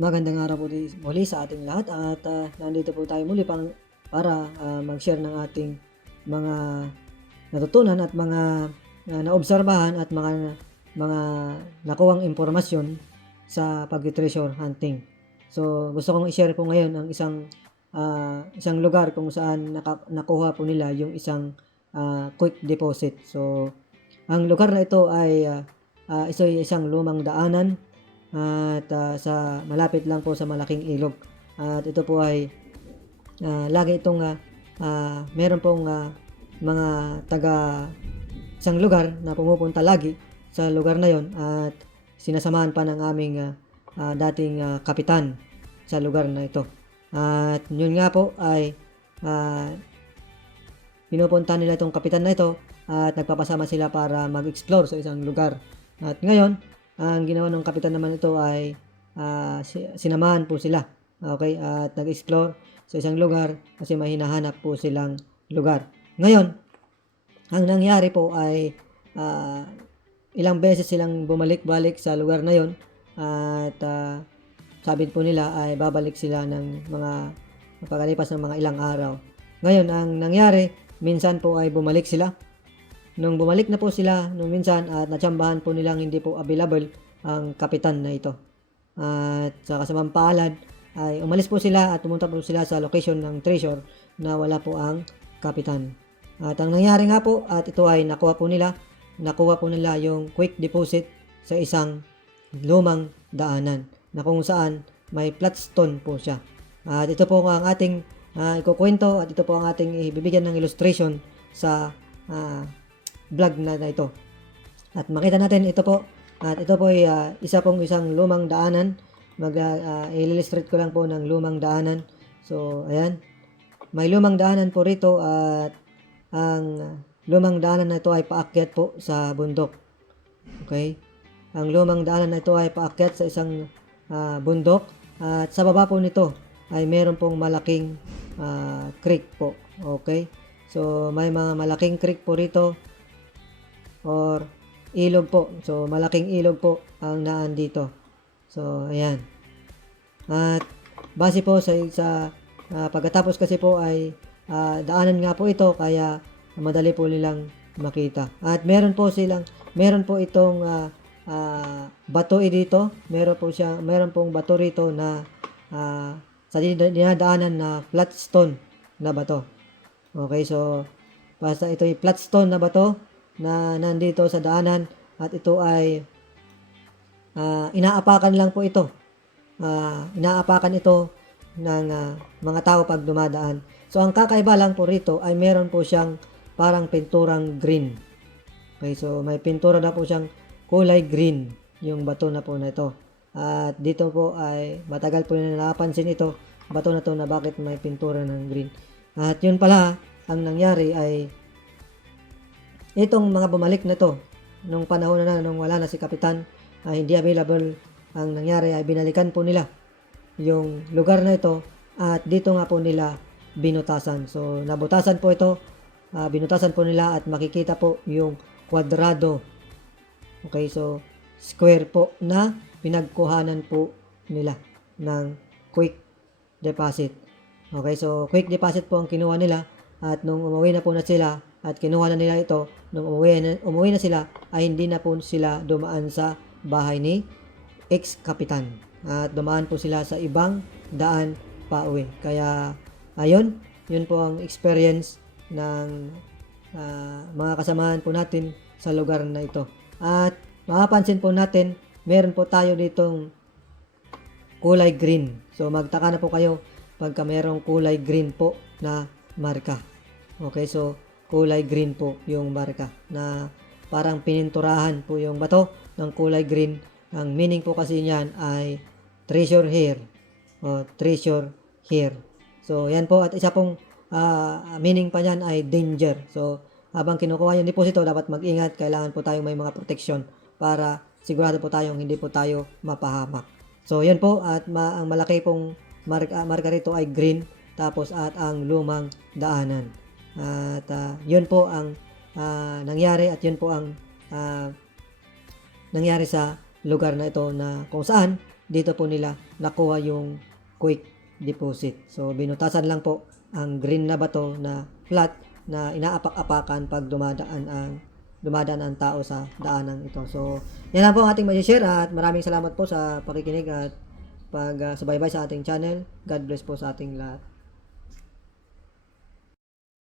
Magandang araw po muli sa ating lahat at nandito po tayo muli para mag-share ng ating mga natutunan at mga naobserbahan at mga nakuhang impormasyon sa pag-treasure hunting. So gusto kong i-share po ngayon ang isang lugar kung saan nakuha po nila yung isang quick deposit. So ang lugar na ito ay isang lumang daanan at malapit lang po sa malaking ilog. At ito po ay lagi itong meron pong mga taga isang lugar na pumupunta lagi sa lugar na yon at sinasamahan pa ng aming dating kapitan sa lugar na ito. At yun nga po ay pinupunta nila itong kapitan na ito at nagpapasama sila para mag-explore sa isang lugar. At ngayon, ang ginawa ng kapitan naman ito ay sinamahan po sila. Okay? At nag-explore sa isang lugar kasi may hinahanap po silang lugar. Ngayon, ang nangyari po ay ilang beses silang bumalik-balik sa lugar na yon at sabi po nila ay babalik sila ng mga pagkalipas ng mga ilang araw. Ngayon, ang nangyari, minsan po ay bumalik sila. Nung bumalik na po sila nung minsan at natsambahan po nilang hindi po available ang kapitan na ito. At sa kasamang palad ay umalis po sila at pumunta po sila sa location ng treasure na wala po ang kapitan. At ang nangyari nga po at ito ay nakuha po nila yung quick deposit sa isang lumang daanan na kung saan may flatstone po siya. At ito po ang ating ikukwento at ito po ang ating ibibigyan ng illustration sa vlog na ito. At makita natin ito po. At ito po ay isang lumang daanan. I-illustrate ko lang po ng lumang daanan. So, ayan. May lumang daanan po rito at ang lumang daanan na ito ay paakyat po sa bundok. Okay? Ang lumang daanan na ito ay paakyat sa isang bundok. At sa baba po nito ay meron pong malaking creek po. Okay? So, may mga malaking creek po rito or ilog po. So, malaking ilog po ang naan dito. So, ayan. At base po sa pagkatapos kasi po ay daanan nga po ito kaya madali po nilang makita. At meron po itong bato dito. Meron pong bato rito na sa dinadaanan na flat stone na bato. Okay, so basta ito ay flat stone na bato na nandito sa daanan at ito ay inaapakan lang po ito. Inaapakan ito ng mga tao pag dumadaan. So ang kakaiba lang po rito ay meron po siyang parang pinturang green. Okay, so may pintura na po siyang kulay green yung bato na po na ito. At dito po ay matagal po na napansin ito, bato na to na bakit may pintura ng green. At yun pala, ang nangyari ay itong mga bumalik na to, nung panahon nung wala na si kapitan, hindi available, ang nangyari ay binalikan po nila yung lugar na ito at dito nga po nila binutasan. So, nabutasan po ito, binutasan po nila at makikita po yung kwadrado. Okay, so square po na pinagkuhanan po nila ng quick deposit. Okay, so quick deposit po ang kinuha nila at nung umuwi na po na sila at kinuha na nila ito, nung umuwi na sila ay hindi na po sila dumaan sa bahay ni ex-kapitan at dumaan po sila sa ibang daan pa uwi. Kaya ayun, yun po ang experience ng mga kasamahan po natin sa lugar na ito. At mapapansin po natin, meron po tayo ditong kulay green. So magtaka na po kayo pagka mayroong kulay green po na marka. Okay, so kulay green po yung marka na parang pininturahan po yung bato ng kulay green. Ang meaning po kasi niyan ay treasure here o treasure here. So yan po at isa pong meaning pa niyan ay danger. So habang kinukuha yung deposito dapat mag-ingat, kailangan po tayong may mga protection para sigurado po tayong hindi po tayo mapahamak. So yan po at ang malaki pong marka rito ay green tapos at ang lumang daanan. At yun po ang nangyari at yun po ang nangyari sa lugar na ito na kung saan dito po nila nakuha yung quick deposit. So binutasan lang po ang green na bato na flat na inaapak-apakan pag dumadaan ang tao sa daanang ito. So yan lang po ang ating ma-share at maraming salamat po sa pakikinig at pag subaybay sa ating channel. God bless po sa ating lahat.